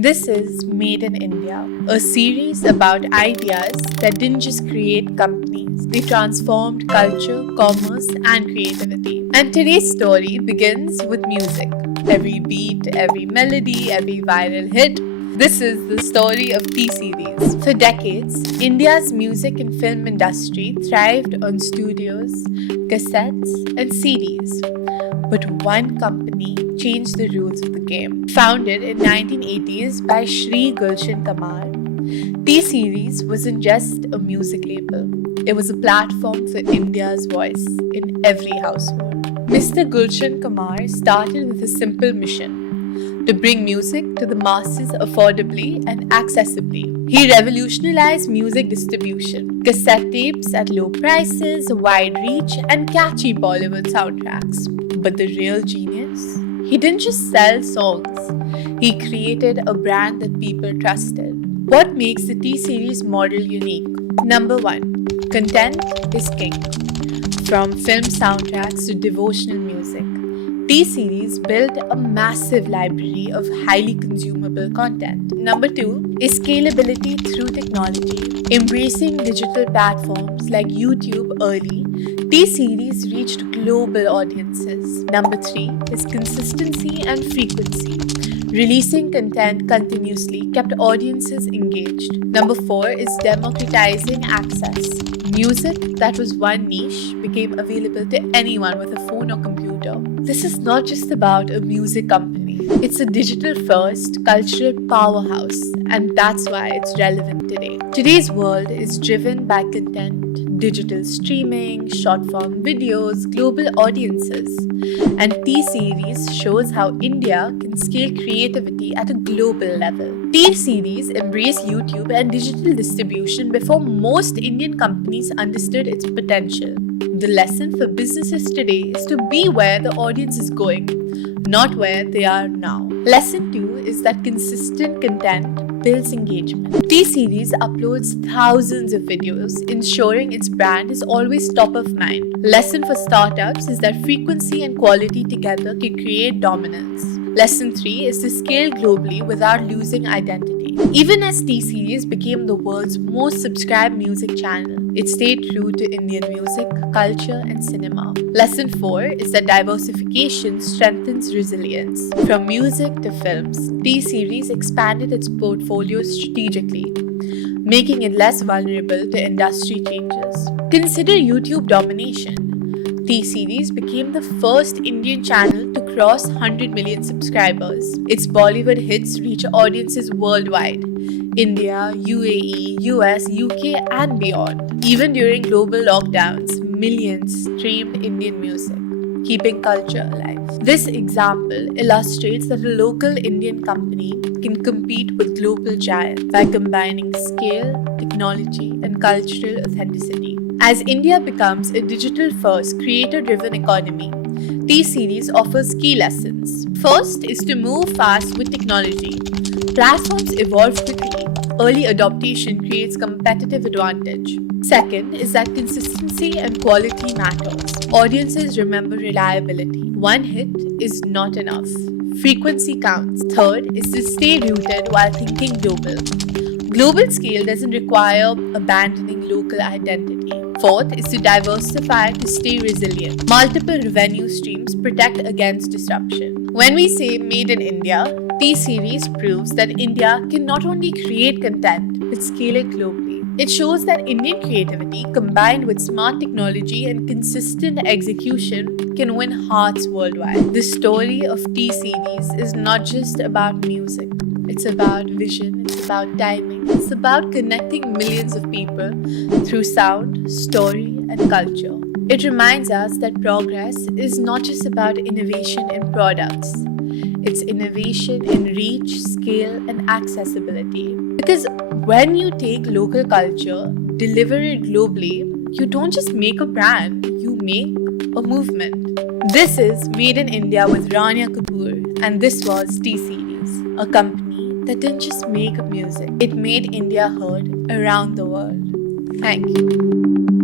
This is Made in India, a series about ideas that didn't just create companies, they transformed culture, commerce, and creativity. And today's story begins with music. Every beat, every melody, every viral hit. This is the story of T-Series. For decades, India's music and film industry thrived on studios, cassettes, and CDs. But one company changed the rules of the game. Founded in 1980s by Shri Gulshan Kumar, T-Series wasn't just a music label. It was a platform for India's voice in every household. Mr. Gulshan Kumar started with a simple mission: to bring music to the masses affordably and accessibly. He revolutionized music distribution, cassette tapes at low prices, wide reach, and catchy Bollywood soundtracks. But the real genius? He didn't just sell songs, he created a brand that people trusted. What makes the T-Series model unique? Number 1. Content is king. From film soundtracks to devotional music, T-Series built a massive library of highly consumable content. Number 2 is scalability through technology. Embracing digital platforms like YouTube early, T-Series reached global audiences. Number 3 is consistency and frequency. Releasing content continuously kept audiences engaged. Number 4 is democratizing access. Music that was one niche became available to anyone with a phone or computer. This is not just about a music company. It's a digital-first cultural powerhouse, and that's why it's relevant today. Today's world is driven by content, digital streaming, short-form videos, global audiences. And T-Series shows how India can scale creativity at a global level. T-Series embraced YouTube and digital distribution before most Indian companies understood its potential. The lesson for businesses today is to be where the audience is going, not where they are now. Lesson 2 is that consistent content builds engagement. T-Series uploads thousands of videos, ensuring its brand is always top of mind. Lesson for startups is that frequency and quality together can create dominance. Lesson 3 is to scale globally without losing identity. Even as T-Series became the world's most subscribed music channel, it stayed true to Indian music, culture, and cinema. Lesson 4 is that diversification strengthens resilience. From music to films, T-Series expanded its portfolio strategically, making it less vulnerable to industry changes. Consider YouTube domination. T-Series became the first Indian channel to cross 100 million subscribers. Its Bollywood hits reach audiences worldwide: India, UAE, US, UK, and beyond. Even during global lockdowns, millions streamed Indian music, keeping culture alive. This example illustrates that a local Indian company can compete with global giants by combining scale, technology, and cultural authenticity. As India becomes a digital-first, creator-driven economy, T-Series offers key lessons. First is to move fast with technology. Platforms evolve quickly. Early adoption creates competitive advantage. Second is that consistency and quality matters. Audiences remember reliability. One hit is not enough. Frequency counts. Third is to stay rooted while thinking global. Global scale doesn't require abandoning local identity. Fourth is to diversify to stay resilient. Multiple revenue streams protect against disruption. When we say Made in India, T-Series proves that India can not only create content, but scale it globally. It shows that Indian creativity combined with smart technology and consistent execution can win hearts worldwide. The story of T-Series is not just about music. It's about vision, it's about timing, it's about connecting millions of people through sound, story, and culture. It reminds us that progress is not just about innovation in products. It's innovation in reach, scale, and accessibility. Because when you take local culture, deliver it globally, you don't just make a brand, you make a movement. This is Made in India with Rania Kapoor, and this was T-Series, a company that didn't just make music, it made India heard around the world. Thank you.